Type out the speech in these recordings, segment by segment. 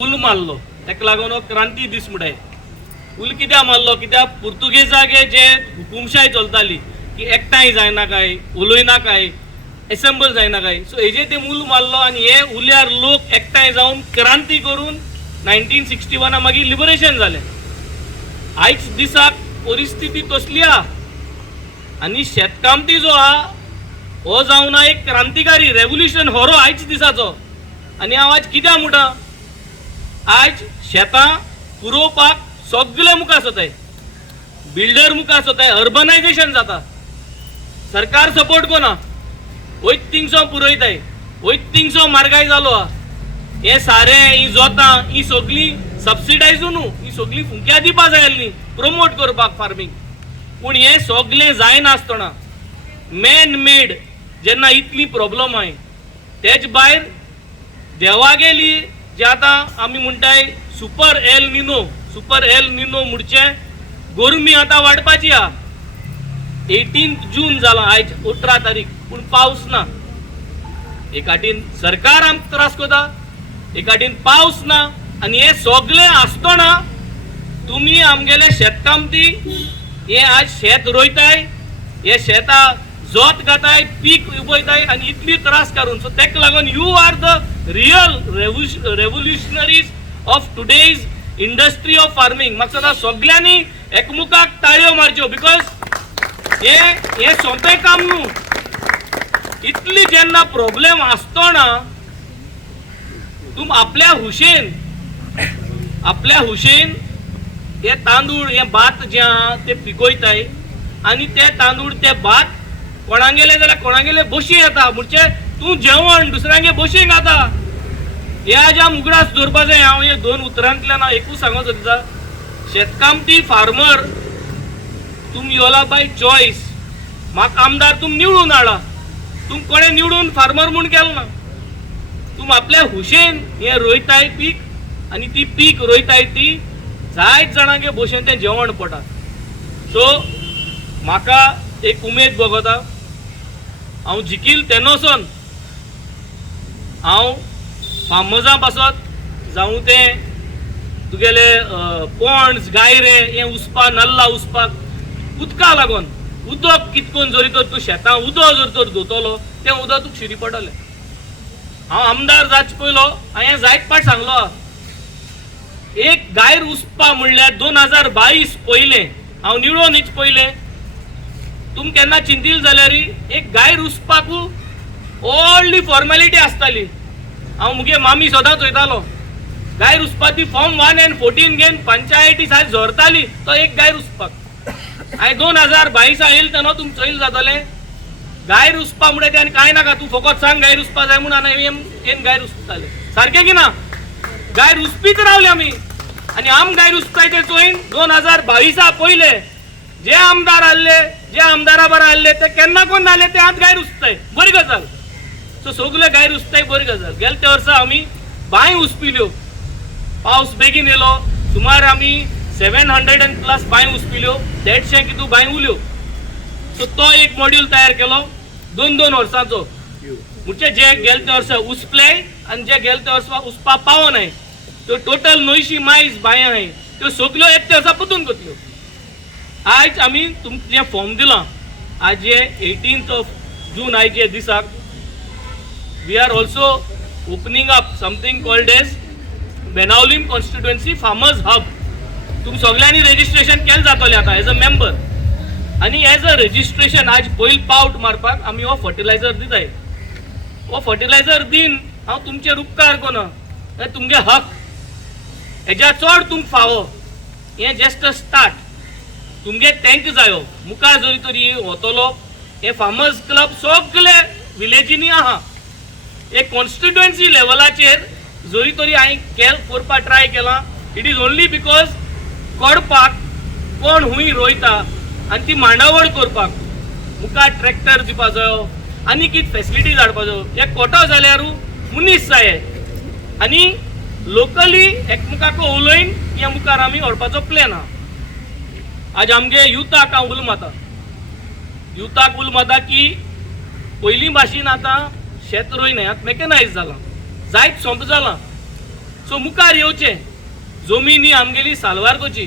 उल मारलो ताका लागून हो क्रांती दीस म्हणटाय. उल कित्याक मारलो? कित्याक पुर्तुगेजागे जे हुकुमशाही चलताली की एकठांय जायना काय, उलयना काय, एसेंबल जायना काय, सो हेजे ते उल मारलो आनी हे उल्यार लोक एकठांय जावन क्रांती करून 1961 मागीर लिबरेशन जालें. आयज दिसाक परिस्थिती तसली आहा आनी शेतकामती जो आहा हो जावन एक क्रांतिकारी रेव्होल्युशन होरो आयज दिसाचो. आनी हांव आज कित्याक म्हणटा, आज शेतां पुरोवपाक सगळे मुखार सोताय, बिल्डर मुखार सोताय, अर्बनायझेशन जाता, सरकार सपोर्ट कोना, वयत तिंगसो पुरयताय, वयत तिंगसो म्हारगाय जालो हा. हे सारें ही जोतां ही सगळी सबसिडायजू न्हू, ही सगळी फुंक्या दिवपा जाय आसली प्रमोट करपाक फार्मींग. पूण हे सगळें जायनासतना मॅन मेड जेन्ना इतली प्रॉब्लम आहाय तेच भायर देवा गेली जे आतां आमी म्हणटाय सुपर एल निनो म्हणचे गरमी आतां वाडपाची आहा. 18 जून जाला आयज 18 तारीख पूण पावस ना. एकाटीन सरकार आमकां त्रास करता, एकाटीन पावस ना, आनी हे सगळें आसतना तुमी आमगेले शेतकामती हे आज शेत रोयताय, हे शेतां जोत घाताय, पीक उबयताय आनी इतली त्रास काडून. सो तेका लागून you are the real revolutionaries of today's industry of farming. म्हाका दिसता सगळ्यांनी एकमुखाक ताळयो मारच्यो, बिकॉज हे सोंपें काम न्हू. इतली जेन्ना प्रॉब्लेम आसतना तुम आपल्या हुशेन हे तांदूळ हे भात जे आहा ते पिकयताय आनी ते तांदूळ ते भात कोणागेले जाल्यार कोणागेले बशी येता. म्हणजे तूं जेवण दुसऱ्यांगे बशी घाता. ह्या ज्या मुगडास दवरपा जाय. हांव हे 2 उतरांतल्यान एकूच सांगूंक सोदता, शेतकामती फार्मर तुम योला बाय चॉयस. म्हाका आमदार तुम निवडून हाडा, तुम कोणे निवडून फार्मर म्हूण केलो ना. तुम आपल्या हुशेन हे रोयताय पीक आनी ती पीक रोयताय ती जायत जाणांगे बशेन तें जेवण पडटा. सो म्हाका एक उमेद भोगता, हांव जिखील तेन्नासून हांव फार्मर्सां पासत जावं ते तुगेले पॉन्ड्स गायरे हे उसपा नाल्ला उसपाक उदका लागून उदक कितकोन जरी तर तूं शेतां उदक जर तर धुतलो तें उदक तुका शिरी पडटलें. हांव आमदार जावचे पयलो हांवें जायत पाट सांगलो, एक गायर उसपा म्हणल्यार 2022 पयलें हांव निवडून येच पयलें तुम केन्ना चिंतिल जाल्यार एक गायर उसपाकू व्हडली फॉर्मेलिटी आसताली. हांव मुगे मामी सदांच वयतालो गायर उसपाक ती फॉर्म 1 and 14 घेवन पंचायती सायज झरताली तो एक गायर उसपाक. हांवें 2022 येयले तेन्ना तुम चैल जातलें गायर उसपा म्हणटा तें आनी कांय नाका, तूं फकत सांग गायर उसपा जाय म्हणून आनी गायर उसताले. सारकें की ना? गायर उसपीत रावले आमी आनी आम गायर उसताय ते चोयन 2022 पयले जे आमदार आहले जे आमदारा बरा आहले ते केन्ना कोण नाहले ते आज गायर उसताय. बरी गजाल. सो सगळे गायर उसताय बरी गजाल. गेले त्या वर्सा आमी बांय उसपिल्यो, पावस बेगीन येयलो, सुमार आमी 700+ बांय उसपिल्यो, 150 कितू बांय उल्यो. सो तो एक मॉड्यूल तयार केलो 2-2 वर्सांचो. म्हणजे जे गेले त्या वर्सा उसपले आनी जे गेले त्या वर्सा उसपा पावो नाय त्यो टोटल 900 मायज बांय आहाय त्यो सगळ्यो एक त्या वर्सा पुतून करतल्यो. आज आमी तुमचे फॉर्म दिला. आज जे 18 जून आयचे दिसाक we are also opening up something called as Benaulim constituency farmers hub. तुम सगळ्यांनी रेजिस्ट्रेशन केलें जातलें आतां एज अ मेंबर. आनी एज अ रेजिस्ट्रेशन आज पयल पावट मारपाक आमी हो फर्टिलायझर दिताय. हो फर्टिलायझर दिन हांव तुमचेर उपकार कोना, हे तुमगे हक. हेज्या चड तुमकां फावो. हें जस्ट अ स्टार्ट. तुमगे टँक जायो मुखार जरी तरी वतलो. हे फार्मर्स क्लब सगळे विलेजींनी आहा. एक कॉन्स्टिट्युएन्सी लेवलाचेर जरी तरी हांवें करपाक ट्राय केला. इट इज ओन्ली बिकॉज कडपाक कोण हुंय रोयता आनी ती मांडावळ करपाक मुखार ट्रॅक्टर दिवपा जायो आनी कितें फॅसिलिटीज हाडपा जायो. हे कोटो जाल्यारू मनीस जाय आनी लोकली एकमुखाक उलयन हे मुखार आमी व्हरपाचो प्लॅन आहा. आज आमगे युथाक हांव उल माता की पयलीं भाशेन आतां शेत रोयनाय, आतां मॅकॅनायज जालां, जायत सोंप जालां. सो मुखार येवचे जमिनी आमगेली सालवारकोची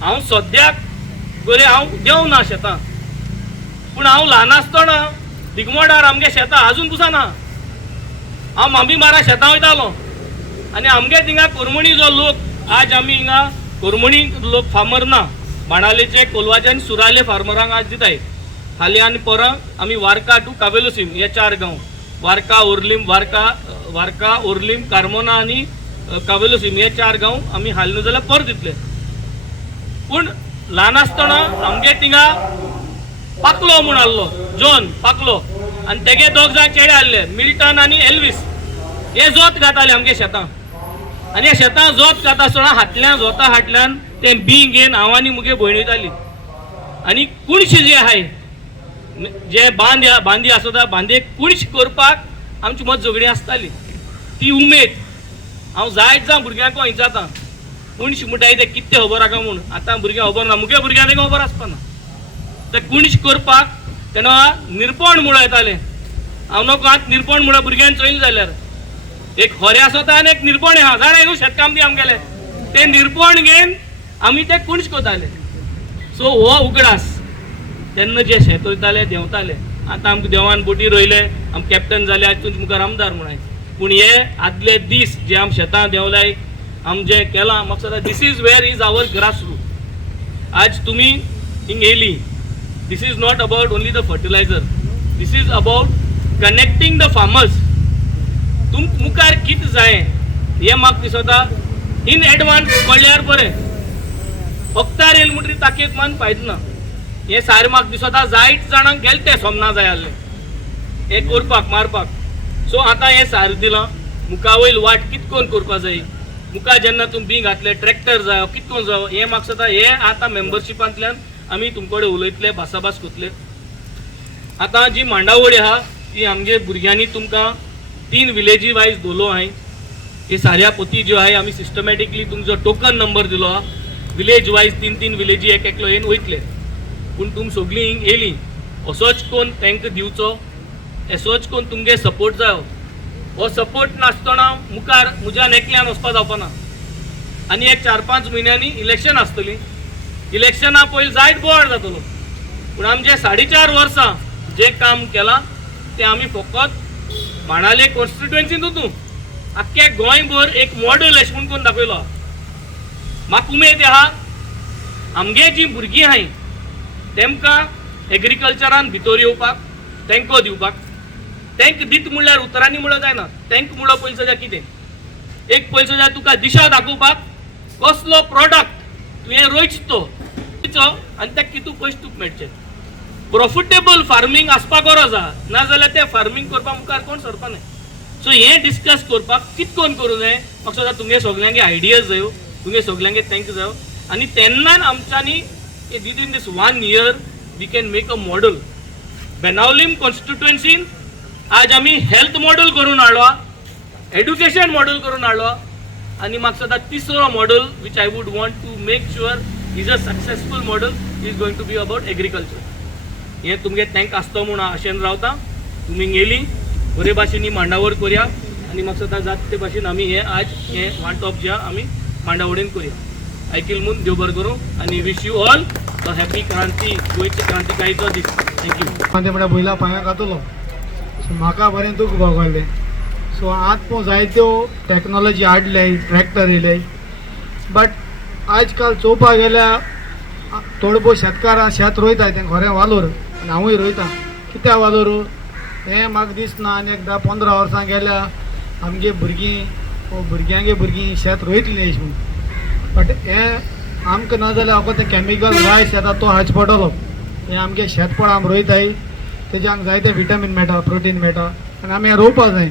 हांव सद्याक गोरे हांव देंवना शेतां पूण हांव ल्हान आसतना दिगमोडार आमगे शेतां आजून पुसाना हांव मामी मारा शेतां वयतालो आनी आमगे थिंगा कोरमणी जो लोक आज आमी हिंगा कोरमणी लोक फार्मर ना बाणालेचे कोलवाचे आनी सुराले फार्मरांक आज दिताय हालीं आनी परं आमी वार्का टू कावेलोसीम हे 4 गांव वार्का ओर्लीम कार्मोना आनी कावेलोसीम हे 4 गांव आमी हाल न्हू जाल्यार पर दितले पूण ल्हान आसतना आमगे थिंगा पाकलो म्हूण आहलो जॉन पाकलो आनी तेगे 2 जाण चेडे आहले मिल्टन आनी एल्वीस हे जोत घाताले आमगे शेतां आनी हे शेतां जोत घाता आसतना हातल्यान जोता हाटल्यान ते बी घेवन हांव आनी मुगे भयण वयताली आनी कुणशी जे आहाय जे बांदी आसता बांदेक कुणश करपाक आमची मत झगडी आसताली ती उमेद हांव जायत जावं भुरग्यांक हिंचाता कुणश म्हणटाय ते कितें खबर आका म्हूण आतां भुरग्यांक खबर ना मुगे भुरग्यांक तेका खबर आसपाना ते कुणश करपाक तेन्ना निरपण मुळो येताले हांव नको आतां निरपण मुळो भुरग्यांक चोयले जाल्यार एक खोरे आसता आनी एक निरपण आहा जाणाय न्हू शेतकाम बी आमगेले ते निरपण घेवन आमी ते कुणश कोताले सो हो उगडास तेन्ना जे शेत रोयताले देंवताले आतां आमकां देवान बोटी रोयले आम कॅप्टन जाले आज मुखार आमदार म्हणाय पूण हे आदले दीस जे आम शेतां देंवलाय आम जे केलां म्हाका सांगता this is where is our grass root आज तुमी हिंग येयली this is not about only the fertiliser this is about connecting the farmers तुमकां मुखार कितें जाय हे म्हाका दिसता इन एडवान्स कळ्ळ्यार बरें फक्तार येयले म्हणटरी ताकयेत मान फायदो ना हे सारें म्हाका दिसता जायत जाणांक गेले ते सोमना जाय आहले हे करपाक मारपाक सो आतां हे सार दिलां मुखा वयल वाट कितें करून करपा जाय मुखार जेन्ना तुमी बी घातले ट्रॅक्टर जाय कितें करून जावं हे म्हाका सांगता हे आतां मेंबरशिपांतल्यान आमी तुमचे कडेन उलयतले भासाभास कोतले आतां जी मांडावळी आहा ती आमगे भुरग्यांनी तुमकां 3 विलेजी वायज दवरलो हांवें हे साऱ्या पोती ज्यो आहाय आमी सिस्टमॅटिकली तुमचो टोकन नंबर दिलो आहा विलेज वायज 3 विलेजी एक एकलो येवन वयतले पूण तुम सगळीं हिंग येयली असोच कोण तांकां दिवचो असोच कोण तुमगे सपोर्ट जायो हो सपोर्ट नासतना मुखार म्हज्यान एकल्यान वचपा जावपाना आनी एक 4-5 म्हयन्यांनी इलेक्शन आसतली इलेक्शना पयलीं जायत बोवाळ जातलो पूण आमचे 4.5 वर्सां जे काम केलां तें आमी फकत बाणाले कॉन्स्टिट्युएन्सींतूच न्हू आख्खे गोंयभर एक मॉडेल अशें म्हूण करून दाखयलो म्हाका उमेद आहा आमगे जीं भुरगीं आहाय तेमकां एग्रीकल्चरान भितर येवपाक तांकां दिवपाक तांकां दित म्हणल्यार उतरांनी म्हणून जायना तांकां म्हणून पयलीं सद्या कितें एक पयलीं सद्या तुका दिशा दाखोवपाक कसलो प्रॉडक्ट तुवें रोयचो आनी ताका कितू पयशे तुका मेळचे प्रॉफिटेबल फार्मींग आसपाक गरज आहा नाजाल्यार तें फार्मींग करपाक मुखार कोण सरपा न्हय सो हें डिस्कस करपाक कितें करून करूं जाय म्हाका सांगता तुमगे सगल्यांगे आयडियाज जायो तुमगे सगल्यांगे थँक्यू जायो आनी तेन्ना आमच्यांनी within this 1 year we can make a model Benaulim कॉन्स्टिट्युएन्सीन आज आमी हेल्थ मॉडल करून हाडलो एड्युकेशन मॉडल करून हाडलो आनी म्हाका सांगता तिसरो model which I would want to make sure is a successful model is going to be about agriculture हें तुमगे थँक आसतो म्हूण आशेन रावता तुमी येयली बरे भाशेन ही मांडावळ करया आनी म्हाका सांगता जाता ते भाशेन आमी हें आज हें वांटप जें आमी मांडावळीन करया ऐकील म्हूण देव बरें करूं आनी wish you all a happy क्रांती गोंयच्या क्रांतिकारीचो दीस थँक्यू म्हणल्यार बैला पांयाक घातलो सो म्हाका बरें दूख भोगलें सो आत पळोवन जायत्यो टॅक्नॉलॉजी हाडले ट्रॅक्टर येयले बट आज काल चोवपाक गेल्यार थोडे बहुत शेतकारां शेत रोयता तें खरें वालोर आनी हांवूय रोयता कित्याक वालोर हें म्हाका दिसना आनी 10-15 वर्सां गेल्यार आमगे भुरग्यांगे भुरगीं शेत रोयतलीं अशें म्हूण बट हें आमकां ना जाल्यार आमकां तें कॅमिकल रायस येता तो हाडचो पडटलो हें आमगे शेतफळ आमी रोयताय तेजे आमकां जायते विटामीन मेळटा प्रोटीन मेळटा आनी आमी हें रोवपाक जाय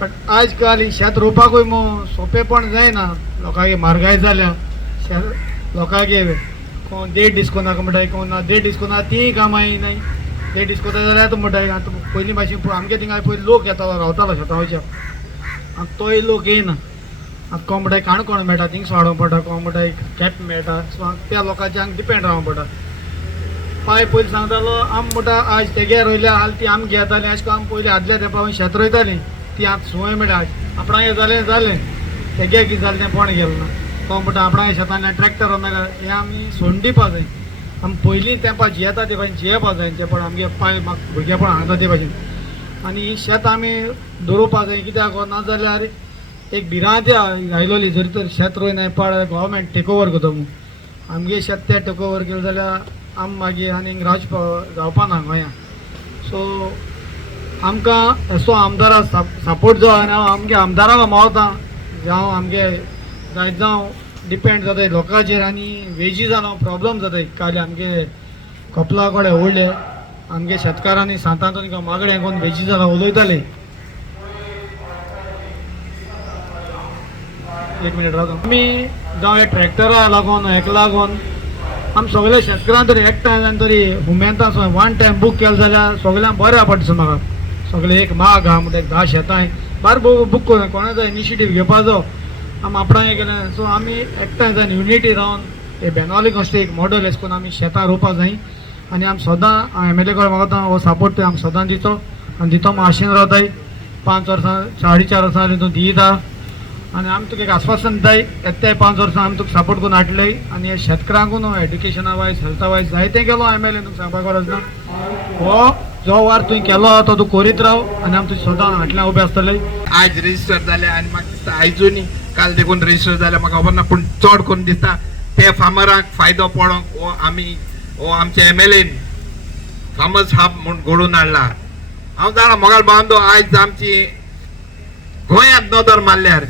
बट आज काल ही शेत रोवपाकूय सोंपेपण जायना लोकांगे म्हारगाय जाल्या शेत लोकांगे कोण देड डिस्कोनाक म्हणटाय कोण ना देड डिस्कोना तीय कामां नाय देड डिस्कोता जाल्यार येता म्हणटाय आतां पयलीं भाशेन आमगे थिंगा पयलीं लोक येतालो रावतालो शेतावयच्या आतां तोय लोक येयना आतां कोण म्हणटाय काणकोण मेळटा थिंग वाडोवंक पडटा कोण म्हणटाय कॅप मेळटा सो त्या लोकांच्या डिपेंड रावंक पडटा पाय पयलीं सांगतालो आम म्हणटा आज तेगे रोयल्या हाल ती आमगे येतालीं अशें करून आमी पयलीं आदल्या तेंपा शेत रोयतालीं ती आतां संवय मेळटा आपणागे जालें जालें तेगे कितें जालें तें कोण गेलें ना तो म्हणटा आपणागे शेतांतल्यान ट्रॅक्टर नाका हें आमी सोडून दिवपा जाय आमी पयलीं तेंपा जियेता ते भाशेन जियेवपा जाय जे पण आमगे पाय म्हाका भुरगेपण हांगा ते भाशेन आनी ही शेत आमी दवरपा जाय कित्याक नाजाल्यार एक भिरांत आयलोली जरी तर शेत रोयनाय पाड गोवोरमेंट टेक ओवर करता म्हूण आमगे शेत ते टेक ओवर केलें जाल्यार आमी मागीर आनीक जावपा ना गोंया सो आमकां असो आमदारा सपोर्ट जो आहा हांव आमगे आमदाराक मावता जावं आमगे जायत जावं डिपेंड जाताय लोकांचेर आनी वेजीसान प्रॉब्लम जाताय काल आमगे कपला कडेन ओडले आमगे शेतकारांनी सांतांतून मागणे कोण वेजीसान उलयताले एक मिनिट रावता आमी जावं हे ट्रॅक्टरा लागून हेका लागून आमी सगळे शेतकारां तरी एकठांय जावन तरी हुमेंता वन टायम बूक केलें जाल्यार सगळ्यांक बऱ्या पडटा म्हाका सगळे एक माग आहा म्हणटा 10 शेतां बार बूक करून कोणा जाय इनिशिएटीव घेवपाचो आमी आपणाक हें केलें सो आमी एकठांय जावन युनिटी रावन हे बेनावली कशें एक मॉडल एश करून आमी शेतां रोवपा जाय आनी आमी सदां MLA कडेन मागता हो सपोर्ट ते आमी सदां दितो आनी दितो म्हूण आशेन रावताय 5 वर्सां 4.5 वर्सां जालीं तूं दिता आनी आमी तुका एक आस्वासन दिताय येत्या 5 वर्सां आमी तुका सपोर्ट करून हाडले आनी हे शेतकारांकूय एड्युकेशना वायज हेल्था वायज जायतें केलो MLA तुका सांगपाक गरज ना हो जो वार तुवें केलो तो तूं करीत राव आनी आमी तुजें सदां फाटल्यान उबे आसतले आज रजिस्टर जाले आनी म्हाका दिसता आयजूनी काल देखून रजिस्टर जाले म्हाका खबर ना पूण चड करून दिसता ते फार्मरांक फायदो पडोंक हो आमचे MLA फार्मर्स हब म्हूण घडोवन हाडला हांव जाणा मोगाल बांदो आयज आमची गोंयांत नदर मारल्यार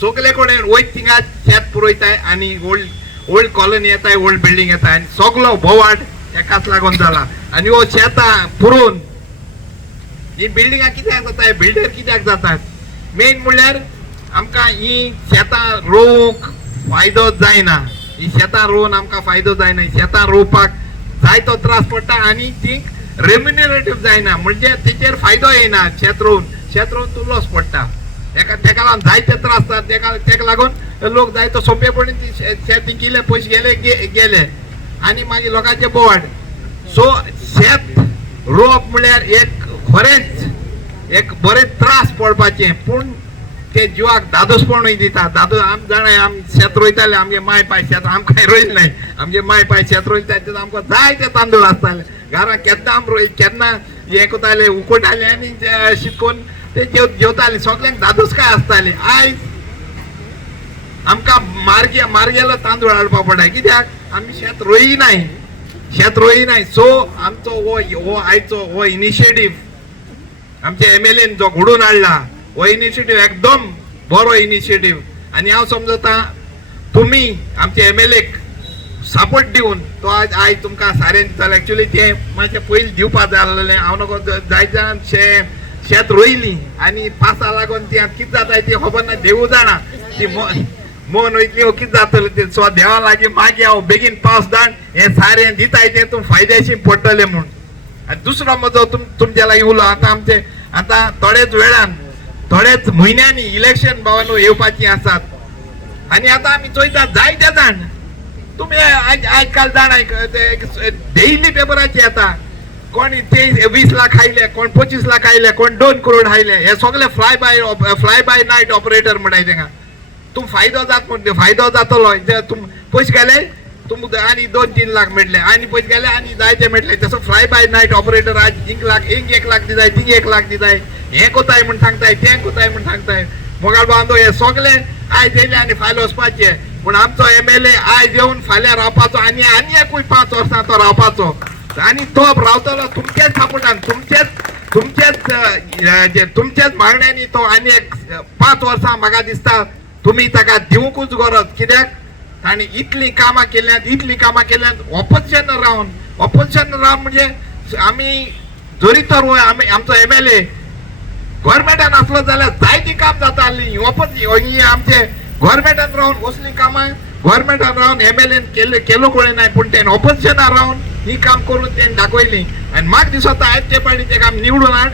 सगळे कडेन वयत थिंगा शेत पुरयताय आनी ओल्ड कॉलनी येताय ओल्ड बिल्डींग येताय आनी सगळो भोवाट एकाच लागून जाला आनी हो शेतां पुरोवन ही बिल्डिंगां कित्याक जाताय बिल्डर कित्याक जातात मेन म्हणल्यार आमकां ही शेतां रोवंक फायदो जायना ही शेतां रोवन आमकां फायदो जायना शेतां रोवपाक जायतो त्रास पडटा आनी ती रेम्युनरेटीव जायना म्हणजे तेचेर फायदो येना शेत रोवन तूं लॉस पडटा तेका लागून जायते त्रास जाता तेका लागून लोक जायतो सोंपेपणी शेत केले पयशे गेले आनी मागीर लोकांचे बोवाड सो शेत रोवप म्हळ्यार एक बरें त्रास पडपाचें पूण ते जिवाक दादोसपणूय दिता आमी जाणाय आमी शेत रोयताले आमगे माय पाय शेत आमकां रोयल नाय आमगे माय पाय शेत रोयताले तेतून आमकां जायते तांदूळ आसताले घरां केन्ना आमी रोय केन्ना हें कोताले उकोटाले आनी शिकोवन ते जेवताले सगळ्यांक दादोसकाय आसताले आयज आमकां मार्गेलो तांदूळ हाडपा पडटा कित्याक आमी शेत रोयनाय सो आमचो हो आयचो हो इनिशिएटीव आमच्या MLA जो घडोवन हाडला हो इनिशिएटीव एकदम बरो इनिशिएटीव आनी हांव समजता तुमी आमचे MLA सपोर्ट दिवन तो आयज तुमकां सारें दितालो एक्चुअली ते मातशें पयलीं दिवपा जाय आसलें हांव नको जायत जाण शेत रोयली आनी पावसा लागून ती कितें जाता ती खबर ना देवू जाणा ती मोन वयतली हो कितें जातलें ते सो देवा लागीं मागीर हांव बेगीन पावस धाड हें सारें दिताय तें तूं फायद्याचें पडटलें म्हूण आनी दुसरो म्हजो तुमच्या लागीं उलो आतां थोडेच वेळान थोडेच म्हयन्यांनी इलेक्शन भावानो येवपाचीं आसात आनी आतां आमी चोयतात जायते जाण तुमी आयज काल जाणाय डेली पेपराचेर येता कोण ते 20 लाख आयले कोण 25 लाख आयले कोण 2 करोड आयले हे सगळे फ्लाय बाय नायट ऑपरेटर म्हणटाय तेंगा तुम फायदो जातलो तुम पयशे गेले तुम आनी 2-3 लाख मेळटले आनी पयशे गेले आनी जायते मेळटले तसो फ्लाय बाय नायट ऑपरेटर आज 1 लाख दिताय थिंग 1 लाख दिताय हे कोताय म्हण सांगताय तें कोताय म्हण सांगताय मोगाल बांदो हे सगळे आयज येयले आनी फाल्यां वचपाचे पूण आमचो MLA आयज येवन फाल्यां रावपाचो आनी एकूय 5 वर्सां तो रावपाचो आनी तो रावतलो तुमचेच सपोर्टान तुमचेच मागण्यांनी तो आनी एक 5 वर्सां म्हाका दिसता तुमी ताका दिवंकूच गरज कित्याक ताणी इतली कामां केल्यात ऑपोजिशन रावन म्हणजे आमी जरी तर आमचो MLA गव्हर्मेंटान आसलो जाल्यार जायती काम जाता आसली आमचे गव्हर्मेंटान रावन असली कामां गव्हर्मेंटान रावन MLA केलो कळ्ळें नाय पूण तेणें ऑपोजिशनान रावन ही काम करून तेणें दाखयली आनी म्हाका दिसता आयजचे पाटी तेका निवडून हाड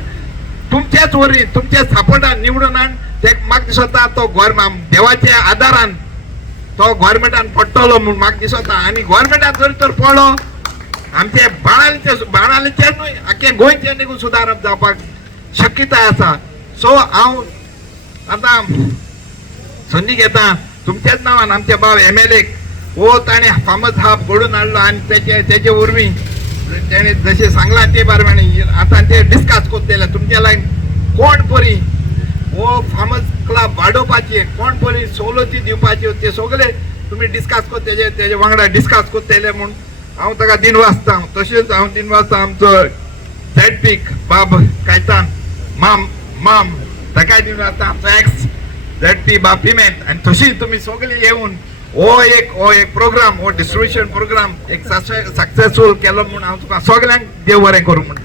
तुमचेच वरी तुमच्या सपोर्टान निवडून हाड ते म्हाका दिसता तो देवाच्या आदारान तो गव्हर्मेंटान पडटलो म्हूण म्हाका दिसता आनी गव्हर्मेंटान जरी तर पडलो आमचे बाणालेचे न्हय आख्खे गोंयचे देखून सुदारप जावपाक शक्यताय आसा सो हांव आता संधी घेता तुमच्याच नावान आमच्या बाब MLA हो ताणे फामस हाप घडून हाडलो आणि त्याचे उर्मी त्याने जसे सांगला ते प्रमाणे आता ते डिस्कस कोत्तेले तुमच्या लायन कोण परी हो फामस क्लब वाडोवपाची कोण परी सवलती दिवपाच्यो ते सगळे तुम्ही डिस्कस कोत्तेले त्याच्या वांगडा डिस्कस कोत्तेले म्हणून हांव ताका दिन वाचता तशेंच हांव दिन वाचता आमचो ZP बाब कायतान माम ताकाय दिन वाचता आमचो एक्स ZP बाब पिमेंत आणि तशी तुम्ही सगळे येऊन हो एक प्रोग्राम हो डिस्ट्रिब्युशन प्रोग्राम एक सक्सेसफुल केलो म्हणून हांव तुका सगळ्यांक देव बरें करूं म्हणटा.